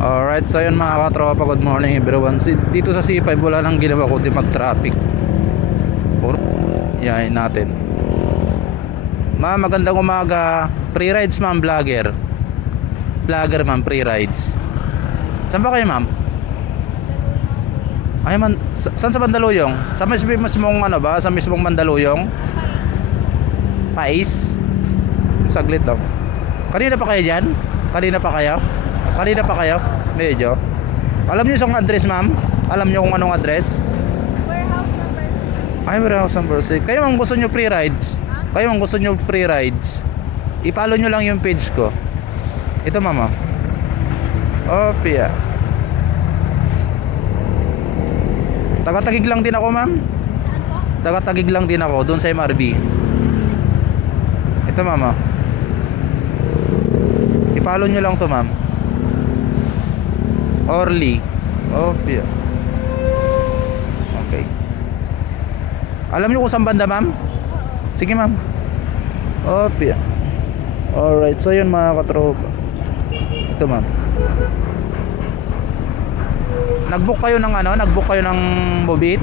Alright, so yun mga katropa, good morning everyone. Dito sa C5 wala nang ginawa kundi mag-traffic. Puro yain natin. Ma'am, magandang umaga. Free rides ma'am, vlogger. Vlogger ma'am, free rides. Saan ba kayo ma'am? Ay man, saan sa Mandaluyong? Sa mismong ano ba? Sa mismong Mandaluyong? Pais? Saglit lang. Kanina pa kayo dyan? Kanina pa kayo? Kanina pa kayo? Medyo. Alam niyo yung address ma'am? Alam niyo kung anong address? Warehouse number 6. Ay, warehouse number 6. Kayo ang gusto niyo free rides? Kayo ang gusto niyo free rides? I-follow niyo lang yung page ko. Ito mama. Oh, Pia. Taga-Tagig lang din ako ma'am. Saan po? Taga-Tagig lang din ako doon sa MRB. Ito mama. I-follow nyo lang to ma'am. Orly. Oh, Pia. Okay. Alam nyo kung saan banda ma'am? Sige ma'am. Oh, Pia. Alright, so yun mga katropa. Ito ma'am. Nag-book kayo ng ano? Nag-book kayo ng Bobit?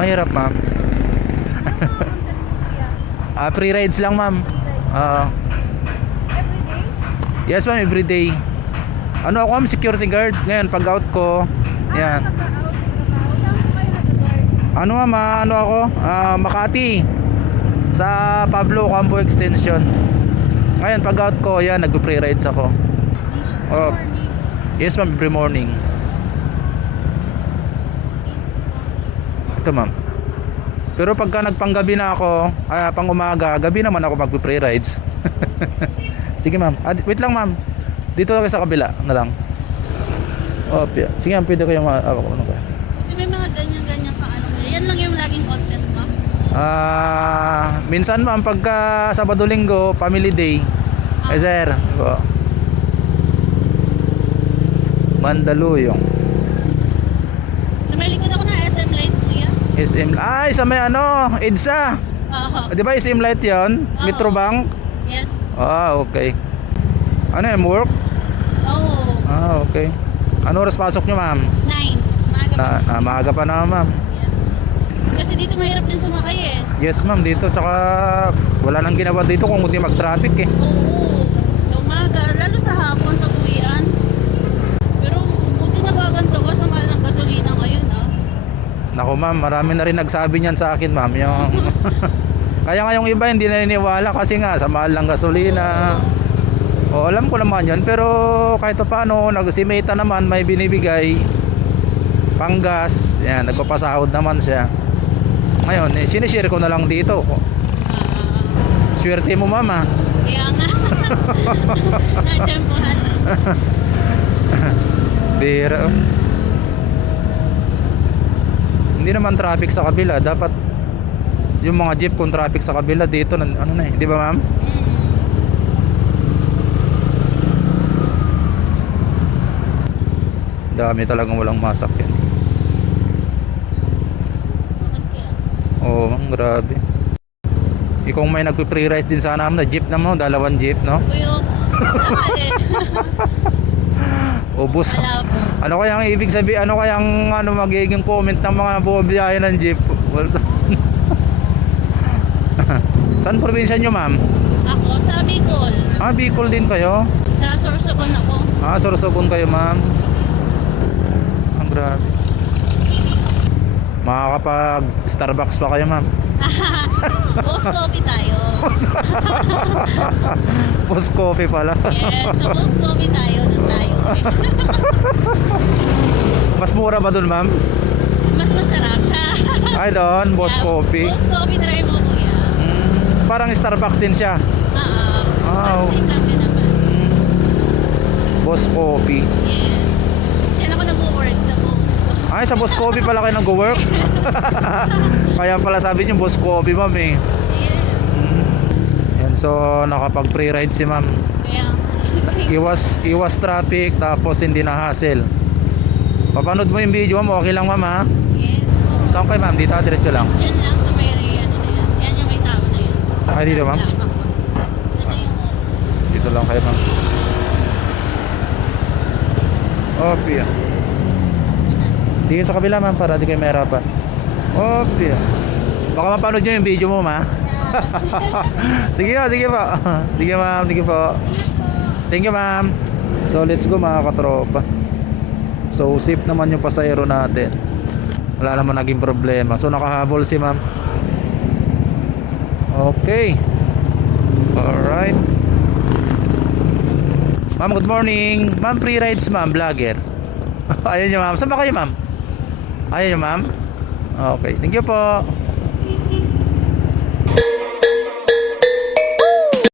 Mahirap ma'am. Free rides lang ma'am. Everyday? Yes ma'am, everyday. Ano ako ma'am, security guard. Ngayon pag out ko, yan. Ano ma'am, ano ako? Makati. Sa Pablo Campo Extension. Ngayon pag out ko, yan, nag-free rides ako. Oh. Yes ma'am, every morning. Ito ma'am. Pero pagka nagpanggabi na ako, pang umaga, gabi naman ako mag-free rides. Sige ma'am. Wait lang ma'am. Dito lang sa kabila na lang. Oh, Pia. Sige ma'am, pwede kayo ano ba? Buti may mga ganyan-ganyan ka ano. Yan lang yung laging content mo? Minsan ma'am, pagka Sabado Linggo, family day. Eh sir. Oh. Mandaluyong. Sa may likod ako ng SM Light kuya. SM. Ay, sa may ano, EDSA. Oo. Di ba SM Light yun? Oo. Metrobank? Yes. Okay. Ano yung work? Oo. Okay. Ano oras pasok nyo ma'am? 9. Maaga pa. Maaga pa na ma'am. Yes. Kasi dito mahirap din sumakay eh. Yes ma'am, dito tsaka wala nang ginawa dito kung hindi mag-traffic eh. Oo. Sa umaga, lalo sa hapon pag uwian. Pero buti nagaganto ka sa mahal ng gasolina ngayon ah. Naku ma'am, marami na rin nagsabi niyan sa akin ma'am. Yung kaya nga yung iba hindi naniniwala kasi nga sa mahal ng gasolina. O alam ko naman yan, pero kahit pa paano, si Meta naman may binibigay panggas. Yan, nagpapasahod naman siya. Ngayon, sinishare ko na lang dito. Swerte mo mama. Kaya nga. Natsyempohan na. Bira. Hindi naman traffic sa kabila. Dapat yung mga jeep kung traffic sa kabila dito, ano na eh. Di ba ma'am? Dami talagang walang masak yan. Bakit kaya? Oo ma'am, grabe. Ikaw may nagpi-free rides din sana ma'am na jeep na mo, dalawang jeep no? Kuya, Ubus. wala po. Ano kaya ang ibig sabihin, ano kaya ang magiging comment ng mga bumabiyahe ng jeep? Saan probinsya nyo ma'am? Ako sa Bicol. Bicol din kayo? Sa Sorsogon ako. Sorsogon kayo ma'am. Ang grabe. Makakapag Starbucks pa kayo ma'am? Post coffee tayo. Post coffee pala. Yes, sa post coffee tayo. Doon tayo. Mas mura ba dun ma'am? Mas masarap siya. Ay doon, Boss Coffee. Post coffee try mo kuya. Parang Starbucks din siya. Parang same lang din naman. Boss Coffee. Yes. Yan ako nag-work sa post. Ay, sa Boss Coffee pala kayo nag-work? Kaya pala sabi niyo Boss Coffee ma'am eh. Yes. Yan, so nakapag free ride si ma'am. Kaya Iwas traffic tapos hindi na hassle. Papanood mo yung video mo, okay lang ma'am ha? yes po. Saan kayo ma'am? Dito, diretso lang. Diyan lang sa may ano na yan. Yan yung may tao na yan. Ay, dito ma'am? Diyan na yung office. Dito lang kayo ma'am. Opia. Tingin sa kabila ma'am para di kayo mahirapan. Opia. Baka mapanood nyo yung video mo ma. Sige po, sige po. Sige ma'am, sige po. Thank you ma'am. So let's go mga katropa. So safe naman yung pasahero natin. Wala naman naging problema. So nakahabol si ma'am. Okay. Alright. Ma'am, good morning. Ma'am, free rides ma'am, vlogger. Ayun nyo ma'am. Saan ba kayo ma'am? Ayun nyo ma'am. Okay, thank you po.